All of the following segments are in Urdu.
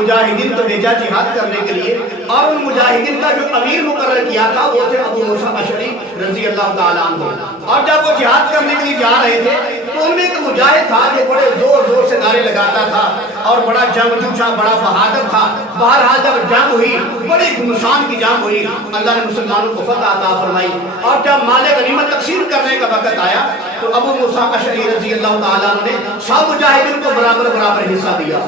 مجاہدین کو بھیجا جہاد کرنے کے لیے، اور ان مجاہدین کا جو امیر مقرر کیا تھا وہ تھے ابو موسیٰ اشعری رضی اللہ تعالیٰ عنہ۔ اور جب وہ جہاد کرنے کے لیے جا رہے تھے تو ان میں ایک مجاہد تھا جو بڑے زور زور سے نعرے لگاتا تھا اور بڑا جنگجو تھا، بڑا بہادر تھا۔ بہرحال جب جنگ ہوئی، بڑی گھمسان کی جنگ ہوئی، اللہ نے مسلمانوں کو فتح عطا فرمائی، اور جب مال غنیمت تقسیم کرنے کا وقت آیا تو ابو موسیٰ اشعری رضی اللہ تعالیٰ عنہ نے سب مجاہدین کو برابر برابر حصہ دیا۔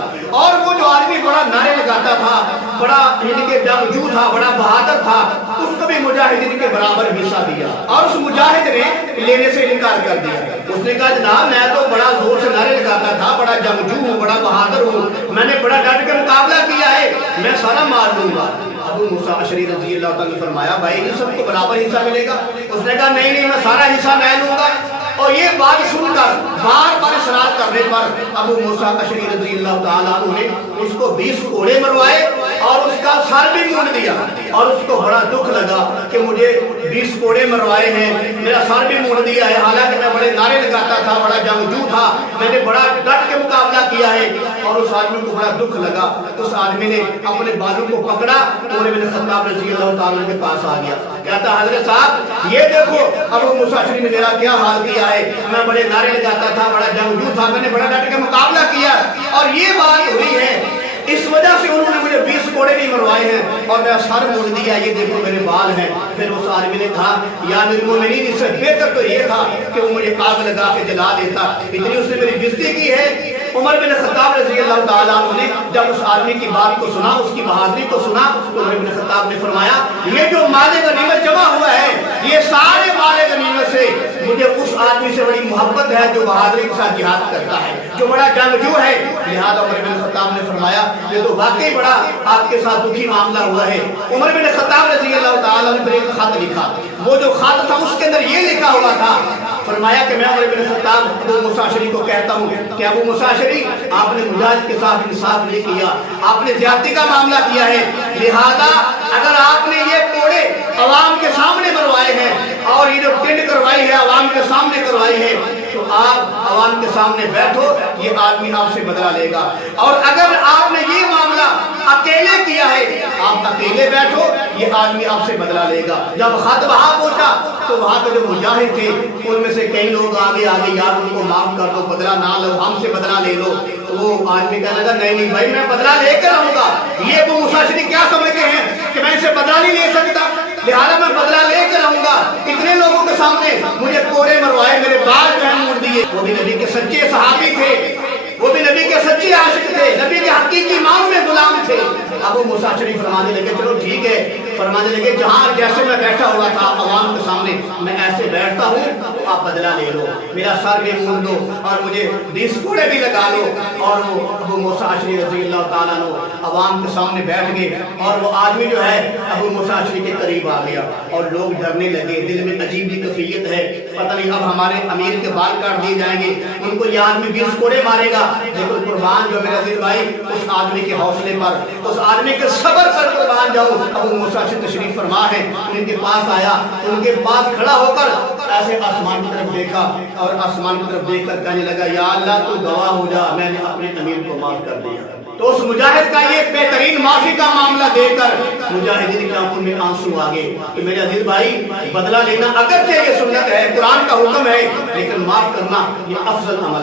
اور وہ جو آدمی بڑا نعرے لگاتا تھا، بڑا جنگجو تھا، بڑا بہادر تھا، اس کو بھی مجاہدین کے برابر حصہ دیا۔ اور اس مجاہد نے لینے سے انکار کر دیا۔ اس نے کہا جناب میں تو بڑا زور سے نعرے لگاتا تھا، بڑا جنگجو ہوں، بڑا بہادر ہوں، میں نے بڑا ڈٹ کے مقابلہ کیا ہے، میں سارا مار لوں گا۔ ابو موسیٰ اشعری رضی اللہ تعالیٰ نے فرمایا بھائی ان سب کو برابر حصہ ملے گا؟ اس نے کہا نہیں نہیں، میں سارا حصہ میں لوں گا۔ اور یہ بات سن کر بار بار اصرار کرنے پر ابو موسیٰ اشعری رضی اللہ تعالیٰ عنہ نے اس کو 20 کوڑے مروائے اور اس کا سر بھی مونڈ دیا۔ اور اس کو بڑا دکھ لگا کہ مجھے 20 کوڑے مروائے ہیں، میرا سر بھی مونڈ دیا ہے، حالانکہ میں بڑے نعرے لگاتا تھا، بڑا جنگجو تھا، میں نے بڑا ڈٹ کے مقابلہ کیا ہے۔ اور اس آدمی کو بڑا دکھ لگا۔ اس آدمی نے اپنے بالوں کو پکڑا، عمر بن خطاب رضی اللہ تعالیٰ کے پاس آ گیا، کہتا حضرت صاحب یہ دیکھو ابو موسیٰ اشعری نے میرا کیا حال کیا ہے، میں بڑے نعرے لگاتا تھا، بڑا جنگجو تھا، میں نے بڑا ڈٹ کے مقابلہ کیا، اور یہ بات ہوئی ہے، اس وجہ سے انہوں نے مجھے 20 کوڑے بھی مروائے ہیں اور میرا سر موڑ دیا، یہ دیکھو میرے بال ہیں۔ پھر اس آدمی نے کہا یا امیر المومنین اس سے بہتر تو یہ تھا کہ وہ مجھے آگ لگا کے جلا دیتا، اتنی اس نے میری بےزتی کی ہے۔ عمر بن خطاب رضی اللہ تعالیٰ عنہ نے جب اس آدمی کی بات کو سنا، اس کی بہادری کو سنا، تو عمر بن خطاب نے فرمایا یہ جو مال غنیمت جمع ہوا ہے، یہ سارے مال غنیمت سے مجھے اس آدمی سے بڑی محبت ہے جو بہادری کے ساتھ جہاد کرتا ہے، جو بڑا جنگجو ہے۔ لہذا عمر بن خطاب نے فرمایا یہ تو واقعی بڑا آپ کے ساتھ دکھی معاملہ ہوا ہے۔ عمر بن خطاب رضی اللہ تعالیٰ نے ایک خط لکھا، وہ جو خط تھا اس کے اندر یہ لکھا ہوا تھا، فرمایا کہ میں عمر بن خطاب ابو موسیٰ اشعری کو کہتا ہوں کہ ابو موسیٰ اشعری آپ نے مجاہد کے ساتھ انصاف نہیں کیا، آپ نے زیادتی کا معاملہ کیا ہے، لہذا اگر آپ نے یہ کوڑے عوام کے سامنے مروائے ہیں اور یہ جو ٹنڈ کروائی ہے عوام کے سامنے کروائی ہے، تو آپ عوام کے سامنے بیٹھو، یہ آدمی آپ سے بدلہ لے گا، اور اگر آپ نے یہ معاملہ اکیلے کیا ہے آپ اکیلے بیٹھو، یہ آدمی آپ سے بدلہ لے گا۔ جب خط وہاں پہنچا تو وہاں پہ جو مجاہد تھے ان میں سے کئی لوگ آگے یار ان کو معاف کر دو، بدلہ نہ لو، ہم سے بدلہ لے لو۔ تو وہ آدمی کہنے لگا نہیں نہیں بھائی میں بدلہ لے کر آؤں گا، یہ ابو موسیٰ اشعری کیا سمجھتے ہیں کہ میں اسے بدلہ نہیں لے سکتا، لہذا میں بدلہ لے کر آؤں گا۔ اتنے لوگوں کے سامنے مجھے کوڑے مروائے، میرے بال جو ہیں موڑ دیے۔ وہ بھی نبی کے سچے صحابی تھے، وہ بھی نبی کے سچے عاشق تھے، نبی کے حقیقی معنوں میں غلام تھے۔ ابو موسیٰ اشعری فرمانے لگے چلو ٹھیک ہے، فرمانے لگے جہاں جیسے میں بیٹھا ہوا تھا عوام کے سامنے میں ایسے بیٹھتا ہوں تو آپ بدلہ لے لو، میرا سر بھی موڑ دو اور مجھے 20 کوڑے بھی لگا لو۔ اور وہ ابو موسیٰ اشعری رضی اللہ تعالیٰ عنہ عوام کے سامنے بیٹھ گئے، اور وہ آدمی جو ہے ابو موسیٰ اشعری کے قریب آ گیا اور لوگ ڈرنے لگے، دل میں عجیب بھی کیفیت ہے، پتہ نہیں اب ہمارے امیر کے بال کاٹ دیے جائیں گے، ان کو یہ آدمی 20 کوڑے مارے گا۔ لیکن قربان جو میرا دل بھائی اس آدمی کے حوصلے پر، اس آدمی کے صبر پر قربان جاؤ۔ ابو موسیٰ اشعری تشریف فرما ہے، ان کے پاس آیا، ان کے پاس کھڑا ہو کر ایسے آسمان کی طرف دیکھا اور آسمان کی طرف دیکھ کر کہنے لگا یا اللہ تو گواہ ہو جا میں نے اپنے امیر کو معاف کر دیا۔ تو اس مجاہد کا یہ بہترین معافی کا معاملہ دیکھ کر مجاہدین کی آنکھوں میں آنسو آ گئے کہ میرے عزیز بھائی بدلہ لینا اگرچہ یہ سنت ہے، قرآن کا حکم ہے، لیکن معاف کرنا یہ افضل عمل